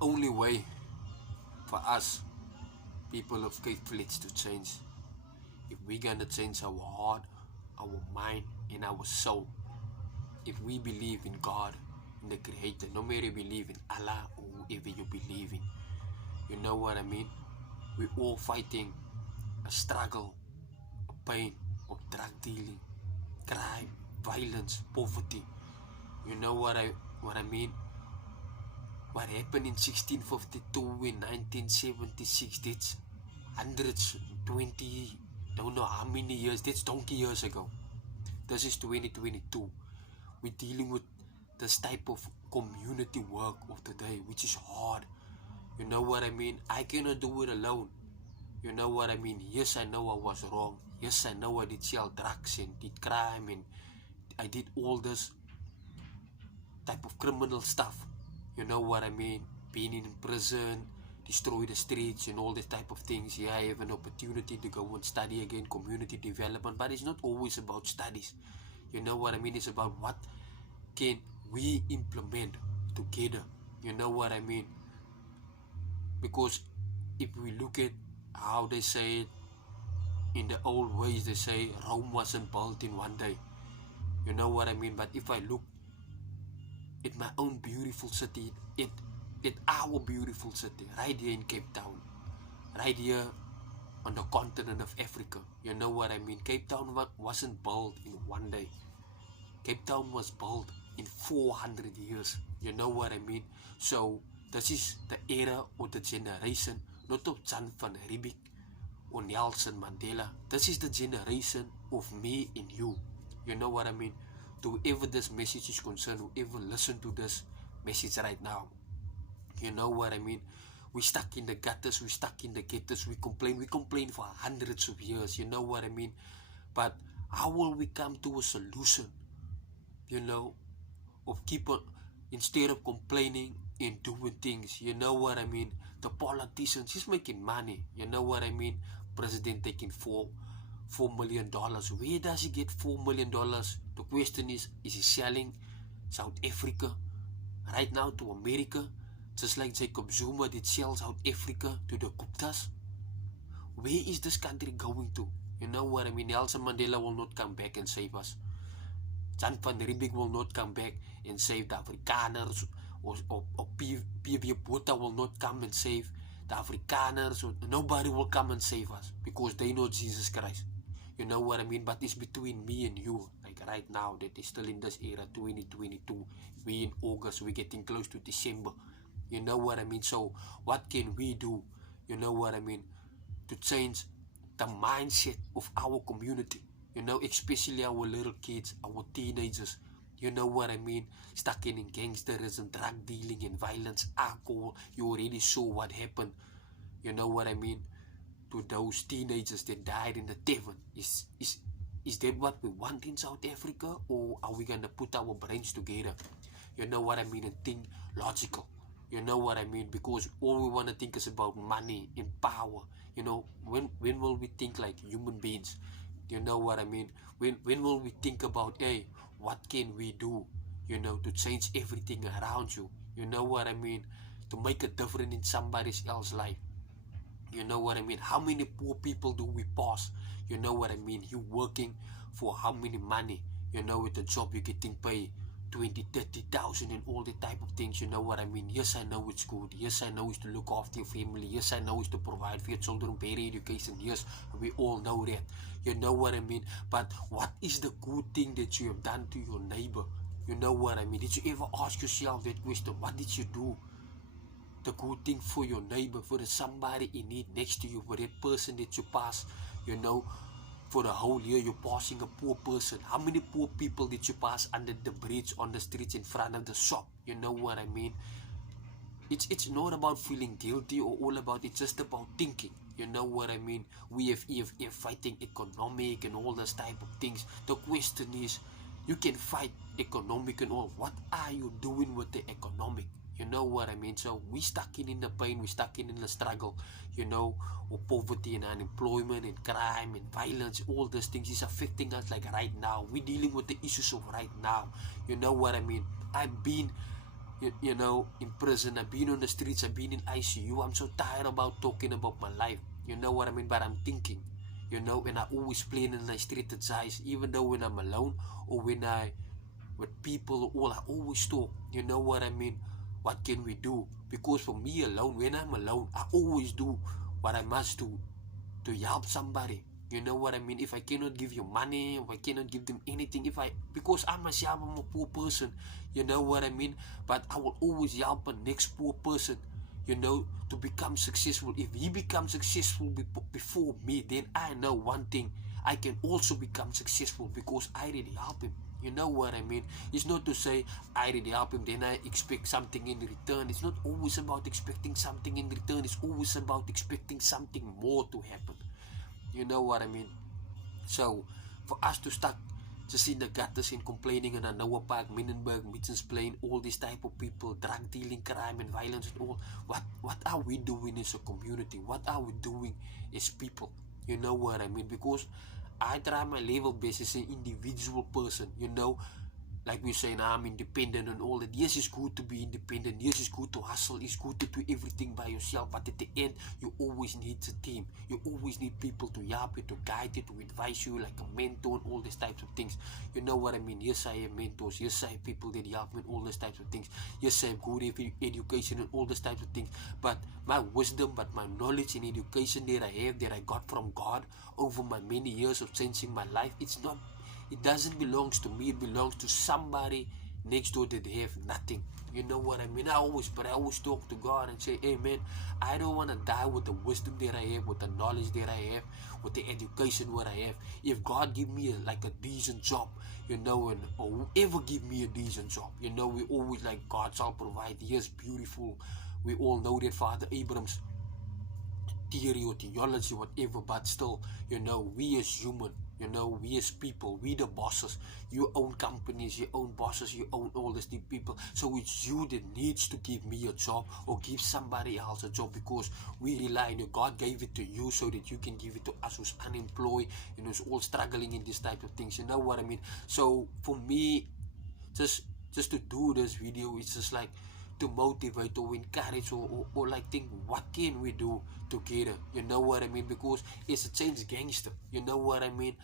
only way for us, people of Cape Flats, to change, if we're gonna change our heart, our mind, and our soul, if we believe in God, in the Creator, no matter you believe in Allah or whoever you believe in, you know what I mean? We're all fighting a struggle, a pain of drug dealing, crime, violence, poverty. You know what I mean? What happened in 1652, in 1976, that's hundreds, 20, don't know how many years, that's donkey years ago. This is 2022. We're dealing with this type of community work of today, which is hard. You know what I mean? I cannot do it alone. You know what I mean? Yes, I know I was wrong. Yes, I know I did sell drugs and did crime and I did all this type of criminal stuff. You know what I mean? Being in prison, destroy the streets and all this type of things. Yeah, I have an opportunity to go and study again, community development, but it's not always about studies. You know what I mean? It's about what can we implement together. You know what I mean? Because if we look at how they say it in the old ways, they say Rome wasn't built in one day. You know what I mean? But if I look at my own beautiful city, at our beautiful city, right here in Cape Town, right here on the continent of Africa, you know what I mean? Cape Town wasn't built in one day. Cape Town was built in 400 years. You know what I mean? So this is the era or the generation, not of Jan van Riebeeck or Nelson Mandela. This is the generation of me and you. You know what I mean? To whoever this message is concerned, whoever listen to this message right now, you know what I mean? We stuck in the gutters, we stuck in the ghettos, we complain for hundreds of years, you know what I mean? But how will we come to a solution, you know, of instead of complaining and doing things, you know what I mean? The politicians, he's making money, you know what I mean? President taking $4 million. Where does he get $4 million? The question is he selling South Africa right now to America, just like Jacob Zuma did sell South Africa to the Guptas? Where is this country going to? You know what I mean? Nelson Mandela will not come back and save us. Jan van Riebeeck will not come back and save the Afrikaners, or P.W. Botha will not come and save the Afrikaners. Nobody will come and save us because they know Jesus Christ. You know what I mean? But it's between me and you, like right now, that is still in this era, 2022. We in August, we're getting close to December. You know what I mean? So what can we do, you know what I mean, to change the mindset of our community? You know, especially our little kids, our teenagers. You know what I mean? Stuck in gangsterism, drug dealing and violence, alcohol. You already saw what happened. You know what I mean? To those teenagers that died in the Devon. Is that what we want in South Africa? Or are we gonna put our brains together? You know what I mean? And think logical. You know what I mean? Because all we want to think is about money and power. You know, when will we think like human beings? You know what I mean? When will we think about, hey, what can we do, you know, to change everything around you? You know what I mean? To make a difference in somebody else's life. You know what I mean? How many poor people do we pass? You know what I mean? You working for how many money? You know, with the job you're getting paid 20, 30,000 and all the type of things. You know what I mean? Yes, I know it's good. Yes, I know it's to look after your family. Yes, I know it's to provide for your children better education. Yes, we all know that. You know what I mean? But what is the good thing that you have done to your neighbor? You know what I mean? Did you ever ask yourself that question? What did you do? The good thing for your neighbor, for the somebody in need next to you, for that person that you pass, you know, for the whole year you're passing a poor person. How many poor people did you pass under the bridge, on the streets, in front of the shop? You know what I mean? It's not about feeling guilty or all about, it's just about thinking. You know what I mean? We have fighting economic and all those type of things. The question is, you can fight economic and all. What are you doing with the economic? You know what I mean? So we stuck in the pain, we stuck in the struggle, you know, of poverty and unemployment and crime and violence. All those things is affecting us like right now. We're dealing with the issues of right now. You know what I mean? I've been you know, in prison. I've been on the streets. I've been in ICU. I'm so tired about talking about my life. You know what I mean? But I'm thinking, you know, and I always plan in the street size, even though when I'm alone or when I with people, all I always talk. You know what I mean? What can we do? Because for me alone, when I'm alone, I always do what I must do to help somebody. You know what I mean? If I cannot give you money, if I cannot give them anything, because I myself am a poor person, you know what I mean? But I will always help a next poor person, you know, to become successful. If he becomes successful before me, then I know one thing: I can also become successful because I already help him. You know what I mean? It's not to say I already help him, then I expect something in return. It's not always about expecting something in return. It's always about expecting something more to happen. You know what I mean? So, for us to start just in the gutters and complaining in Noah Park, Minenberg, Mitchell's Plain, all these type of people, drug dealing, crime and violence and all, what are we doing as a community? What are we doing as people? You know what I mean? Because I try my level best as an individual person, you know. Like we say now, I'm independent and all that. Yes, it's good to be independent. Yes, it's good to hustle. It's good to do everything by yourself. But at the end, you always need a team. You always need people to help you, to guide you, to advise you, like a mentor and all these types of things. You know what I mean? Yes, I have mentors. Yes, I have people that help me and all these types of things. Yes, I have good education and all these types of things. But my wisdom, but my knowledge and education that I have, that I got from God over my many years of changing my life, it doesn't belong to me. It belongs to somebody next door that they have nothing. You know what I mean? I always talk to God and say, hey man, I don't want to die with the wisdom that I have, with the knowledge that I have, with the education what I have. If God give me a decent job, you know, and or whoever give me a decent job, you know, we always like God shall provide. Yes, beautiful. We all know that Father Abraham's theory or theology, whatever, but still, you know, we as human, you know, we as people, we the bosses. You own companies, you own bosses, you own all these people. So it's you that needs to give me a job or give somebody else a job, because we rely on you. God gave it to you so that you can give it to us who's unemployed, you know, who's all struggling in this type of things. You know what I mean? So for me, just to do this video, it's just like to motivate or encourage or like think, what can we do together? You know what I mean? Because it's a change gangster. You know what I mean?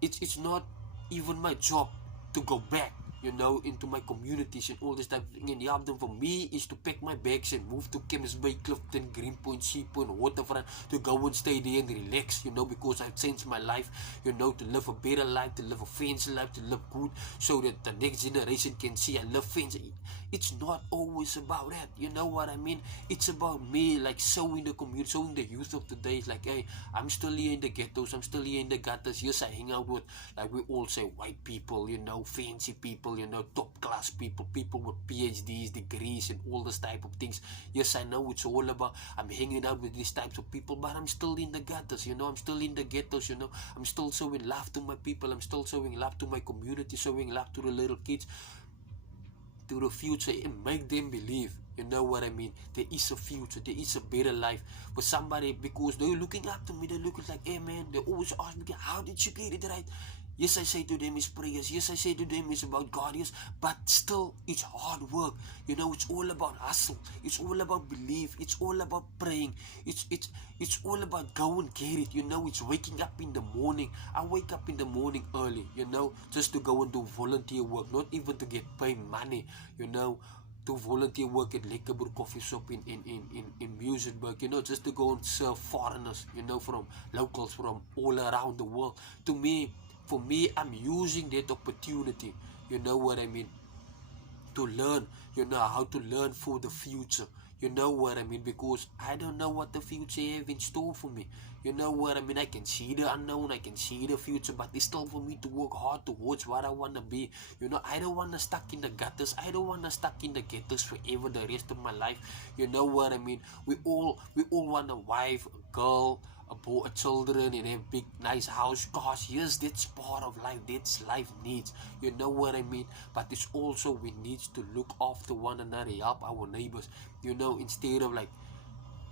It's not even my job to go back, you know, into my communities and all this type of thing. And the option for me is to pack my bags and move to Kemp's Bay, Clifton, Greenpoint, Seapoint, Waterfront, to go and stay there and relax, you know, because I've changed my life, you know, to live a better life, to live a fancy life, to live good, so that the next generation can see I live fancy. It's not always about that, you know what I mean? It's about me, like, showing the community, showing the youth of today, it's like, hey, I'm still here in the ghettos, I'm still here in the gutters. Yes, I hang out with, like we all say, white people, you know, fancy people, you know, top class people, people with PhDs, degrees and all this type of things. Yes, I know it's all about, I'm hanging out with these types of people, but I'm still in the gutters, you know, I'm still in the ghettos, you know, I'm still showing love to my people, I'm still showing love to my community, showing love to the little kids, to the future, and make them believe, you know what I mean, there is a future, there is a better life for somebody, because they're looking up to me, they're looking like, hey man, they always ask me, how did you get it right? Yes, I say to them it's prayers. Yes, I say to them it's about God. Yes, but still it's hard work. You know, it's all about hustle. It's all about belief. It's all about praying. It's all about go and get it. You know, it's waking up in the morning. I wake up in the morning early, you know, just to go and do volunteer work, not even to get paid money, you know, to volunteer work at Lekkerbroek Coffee Shop in Muizenberg, you know, just to go and serve foreigners, you know, from locals from all around the world. For me, I'm using that opportunity, you know what I mean, to learn, you know, how to learn for the future. You know what I mean? Because I don't know what the future have in store for me. You know what I mean? I can see the unknown, I can see the future, but it's still for me to work hard towards what I want to be. You know, I don't want to stuck in the gutters. I don't want to stuck in the gutters forever the rest of my life. You know what I mean? We all want a wife, a girl, a children, and have big nice house, cars. Yes, that's part of life, that's life needs, you know what I mean? But it's also we need to look after one another, help our neighbors, you know, instead of like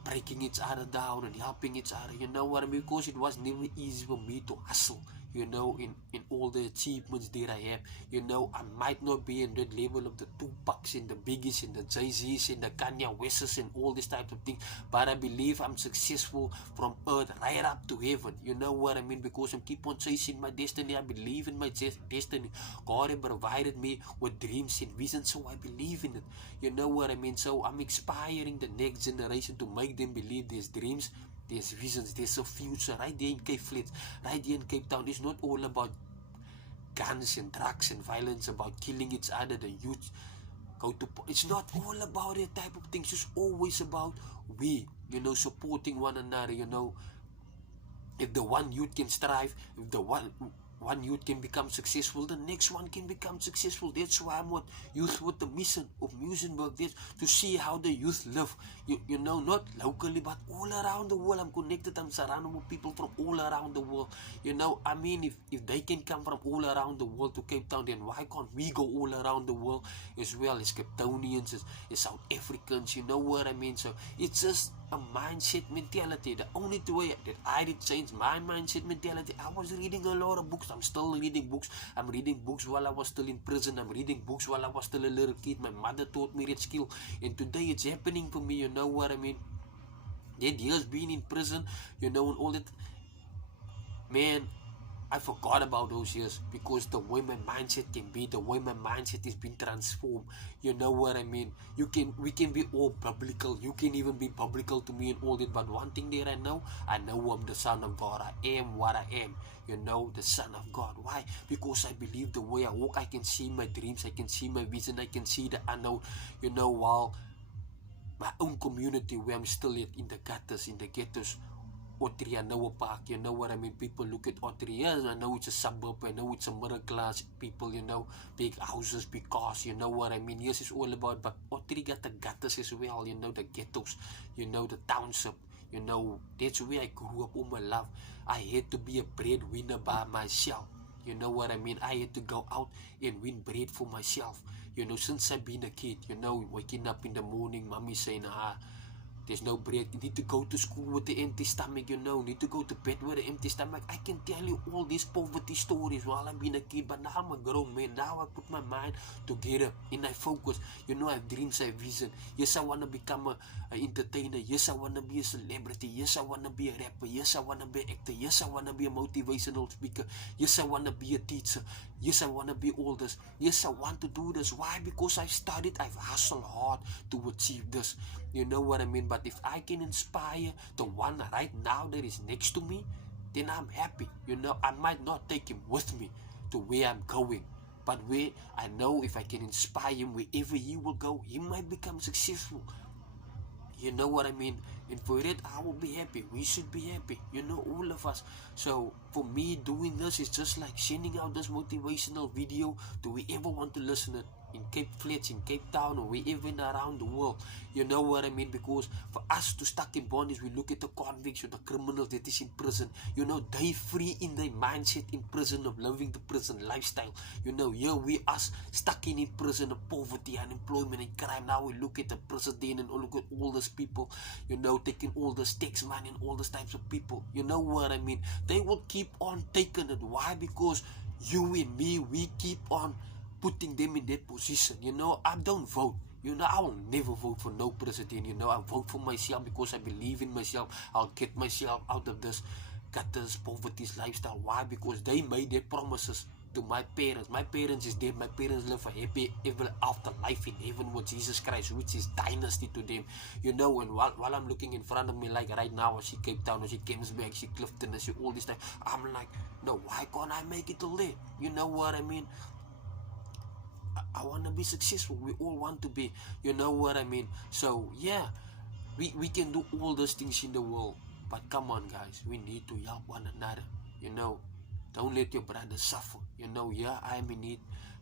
breaking each other down and helping each other, you know what I mean? Because it was never easy for me to hustle, you know, in all the achievements that I have. You know, I might not be in that level of the Tupacs and the Biggies and the Jay-Z's and the Kanye Wests and all this type of thing, but I believe I'm successful from earth right up to heaven. You know what I mean? Because I keep on chasing my destiny. I believe in my destiny. God has provided me with dreams and visions, so I believe in it. You know what I mean? So I'm inspiring the next generation to make them believe there's dreams, there's visions, there's a future right there in Cape Flats, right there in Cape Town. It's not all about guns and drugs and violence, about killing each other, the youth go to, it's not all about that type of things. It's always about we, you know, supporting one another. You know, if the one youth can strive, if the one youth can become successful, the next one can become successful. That's why I'm with youth, with the mission of Muizenberg, this to see how the youth live. You know, not locally but all around the world. I'm connected, I'm surrounded with people from all around the world. You know, I mean, if they can come from all around the world to Cape Town, then why can't we go all around the world as well, as Cape Townians, as South Africans? You know what I mean? So it's just a mindset mentality. The only way that I did change my mindset mentality, I was reading a lot of books. I'm still reading books. I'm reading books while I was still in prison. I'm reading books while I was still a little kid. My mother taught me that skill, and today it's happening for me. You know what I mean? That years being in prison, you know, and all that, man, I forgot about those years, because the way my mindset can be, the way my mindset is being transformed. You know what I mean? We can be all biblical. You can even be biblical to me and all that. But one thing that I know I'm the son of God. I am what I am. You know, the son of God. Why? Because I believe the way I walk, I can see my dreams, I can see my vision, I can see the unknown. You know, while my own community where I'm still in the gutters, in the ghettos, Otri, I know a park, you know what I mean? People look at Otri, yes, I know it's a suburb, I know it's a middle class people, you know, big houses, big cars, you know what I mean? Yes, it's all about, but Otri got the gutters as well, you know, the ghettos, you know, the township, you know, that's where I grew up all my life. I had to be a breadwinner by myself. You know what I mean? I had to go out and win bread for myself. You know, since I've been a kid, you know, waking up in the morning, mommy saying, there's no bread. You need to go to school with the empty stomach, you know. Need to go to bed with an empty stomach. I can tell you all these poverty stories while I've been a kid, but now I'm a grown man. Now I put my mind together and I focus. You know, I have dreams, I have vision. Yes, I want to become an entertainer. Yes, I want to be a celebrity. Yes, I want to be a rapper. Yes, I want to be an actor. Yes, I want to be a motivational speaker. Yes, I want to be a teacher. Yes, I want to be all this. Yes, I want to do this. Why? Because I've studied, I've hustled hard to achieve this. You know what I mean? But if I can inspire the one right now that is next to me, then I'm happy. You know, I might not take him with me to where I'm going, but where I know if I can inspire him wherever he will go, he might become successful. You know what I mean? And for it, I will be happy. We should be happy. You know, all of us. So for me, doing this is just like sending out this motivational video to whoever want to listen it, in Cape Flats, in Cape Town, or wherever around the world. You know what I mean? Because for us to stuck in bondage, we look at the convicts or the criminals that is in prison. You know, they free in their mindset in prison of living the prison lifestyle. You know, here we us stuck in prison of poverty, unemployment, and crime. Now we look at the president and look at all these people, you know, taking all this tax money and all these types of people. You know what I mean? They will keep on taking it. Why? Because you and me, we keep on putting them in that position. You know, I don't vote. You know, I will never vote for no president. You know, I vote for myself because I believe in myself. I'll get myself out of this gutters, poverty lifestyle. Why? Because they made their promises to my parents. My parents is dead. My parents live a happy ever after life in heaven with Jesus Christ, which is dynasty to them. You know, and while I'm looking in front of me, like right now, I see Cape Town, I see Kempsburg, I see Clifton, I see all this stuff. I'm like, no, why can't I make it to there? You know what I mean? I want to be successful. We all want to be. You know what I mean? So, yeah, we can do all those things in the world. But come on, guys. We need to help one another. You know, don't let your brother suffer. You know, yeah, I'm in it.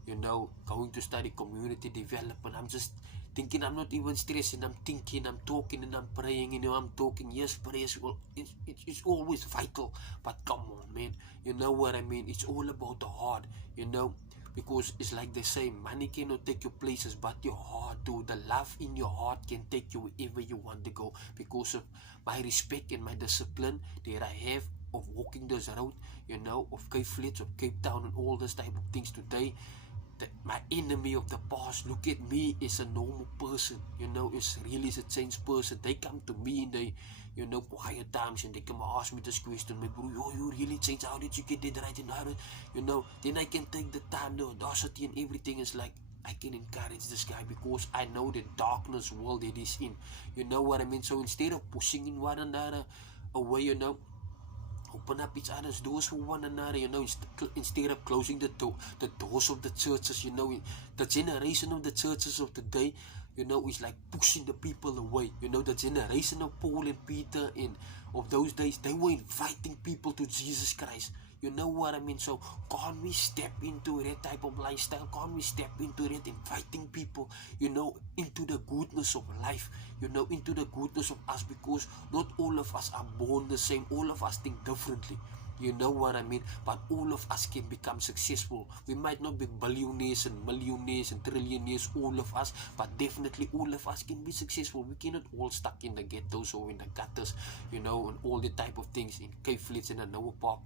You know, going to study community development. I'm just thinking, I'm not even stressing. I'm thinking, I'm talking, and I'm praying. You know, I'm talking. Yes, prayers, well, it's always vital. But come on, man. You know what I mean? It's all about the heart. You know, because it's like they say, money cannot take you places, but your heart do. The love in your heart can take you wherever you want to go. Because of my respect and my discipline that I have of walking this road, of Cape Flats, of Cape Town, and all this type of things today, that my enemy of the past look at me as a normal person, is really a changed person. They come to me in the, quiet times, and they come ask me this question, my bro, you really changed, how did you get that right, and how did, then I can take the time, the audacity and everything. Is like, I can encourage this guy because I know the darkness world that he's in. You know what I mean? So instead of pushing in one another away, open up each other's doors for one another, instead of closing the doors of the churches, the generation of the churches of today, is like pushing the people away. The generation of Paul and Peter and of those days, they were inviting people to Jesus Christ. You know what I mean? So can't we step into that type of lifestyle? Can't we step into that, inviting people, into the goodness of life, into the goodness of us, because not all of us are born the same. All of us think differently. You know what I mean? But all of us can become successful. We might not be billionaires and millionaires and trillionaires, all of us, but definitely all of us can be successful. We cannot all stuck in the ghettos or in the gutters, and all the type of things in Cape Flats and Noah Park,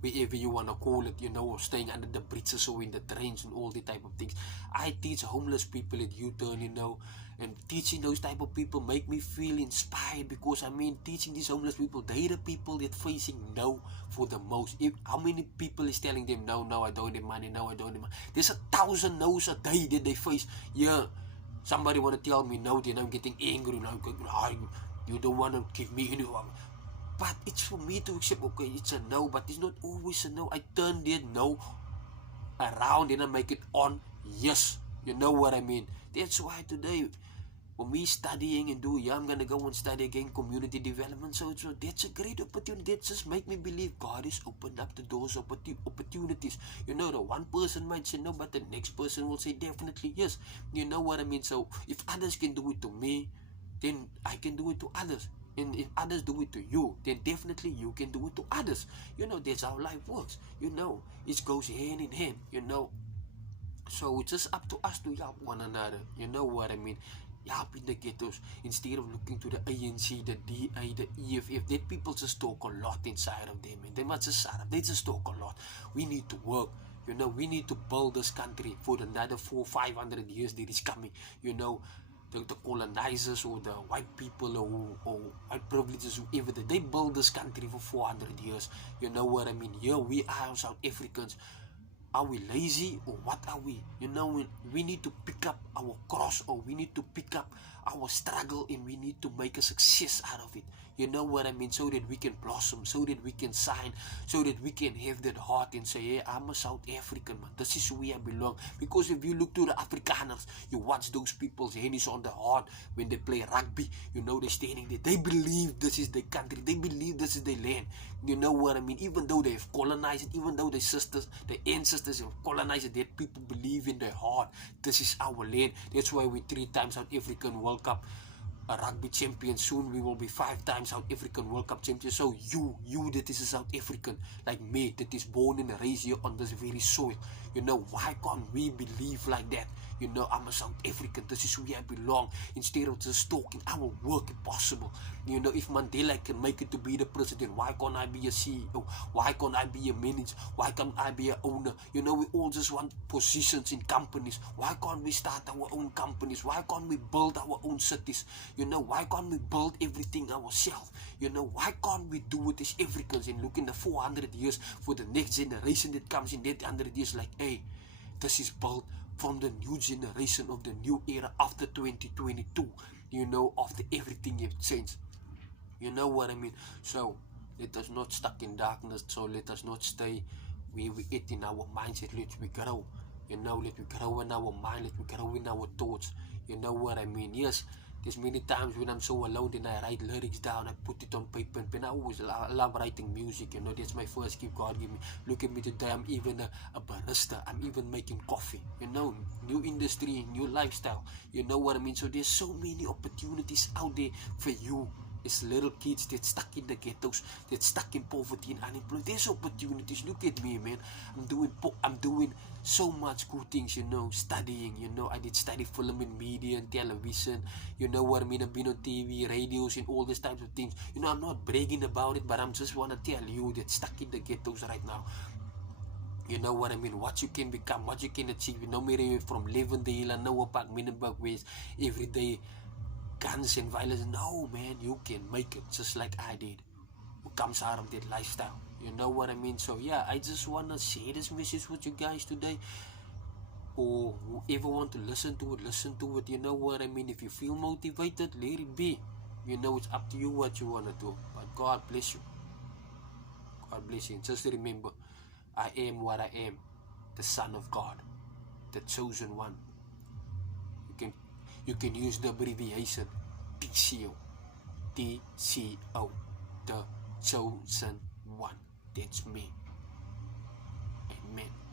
wherever you want to call it, or staying under the bridges or in the trains and all the type of things. I teach homeless people at U-Turn, and teaching those type of people make me feel inspired, because teaching these homeless people, they the people that facing no for the most. How many people is telling them, no, I don't have money, no, I don't have money. There's 1,000 no's a day that they face. Yeah, somebody want to tell me no, then I'm getting angry, you don't want to give me anyone. But it's for me to accept, okay, it's a no, but it's not always a no. I turn that no around and I make it on yes. You know what I mean? That's why today, for me studying and I'm going to go and study again community development. So that's a great opportunity. That just make me believe God has opened up the doors of opportunities. The one person might say no, but the next person will say definitely yes. You know what I mean? So if others can do it to me, then I can do it to others. And if others do it to you, then definitely you can do it to others. That's how life works. It goes hand in hand, So it's just up to us to help one another. You know what I mean? Help in the ghettos, instead of looking to the ANC, the DA, the EFF. That people just talk a lot inside of them, and they must just shut up. They just talk a lot. We need to work. We need to build this country for another 400-500 years that is coming. The colonizers or the white people or white privileges, whoever, they build this country for 400 years. You know what I mean? Here we are, South Africans. Are we lazy or what are we? We need to pick up our cross, or we need to pick up our struggle, and we need to make a success out of it. You know what I mean? So that we can blossom, so that we can shine, so that we can have that heart and say, hey, I'm a South African, man. This is where I belong. Because if you look to the Afrikaners, you watch those people's hands on the heart when they play rugby. They're standing there. They believe this is their country. They believe this is their land. You know what I mean? Even though they've colonized it, even though their sisters, their ancestors have colonized it, that people believe in their heart, this is our land. That's why we 3 times South African World Cup a rugby champion. Soon we will be 5 times South African World Cup champion. So you that is a South African like me, that is born and raised here on this very soil, why can't we believe like that? I'm a South African, this is where I belong. Instead of just talking, I will work if possible. If Mandela can make it to be the president, why can't I be a CEO? Why can't I be a manager? Why can't I be an owner? We all just want positions in companies. Why can't we start our own companies? Why can't we build our own cities? Why can't we build everything ourselves? Why can't we do it as Africans and look in the 400 years for the next generation that comes in that 100 years like, hey, this is built from the new generation of the new era after 2022, after everything have changed. You know what I mean? So let us not stuck in darkness. So let us not stay where we at in our mindset. Let we grow. Let we grow in our mind. Let we grow in our thoughts. You know what I mean? Yes, there's many times when I'm so alone, then I write lyrics down, I put it on paper and pen. I love writing music, that's my first gift God gave me. Look at me today, I'm even a barista, I'm even making coffee, new industry, new lifestyle, you know what I mean? So there's so many opportunities out there for you, It's little kids that stuck in the ghettos, that stuck in poverty and unemployed. There's opportunities. Look at me, man. I'm doing so much good things, studying, I did study film and media and television, you know what I mean? I've been on TV, radios, and all these types of things. I'm not bragging about it, but I'm just want to tell you that stuck in the ghettos right now. You know what I mean? What you can become, what you can achieve. No matter from Levendale and Noah Park, Minenberg West, every day, guns and violence. No, man, you can make it just like I did. Who comes out of that lifestyle? You know what I mean? So yeah, I just want to share this message with you guys today. Or whoever want to listen to it. You know what I mean? If you feel motivated, let it be. It's up to you what you want to do. But God bless you. God bless you. And just remember, I am what I am, the Son of God, the chosen one. You can use the abbreviation TCO, TCO, the chosen one. That's me. Amen.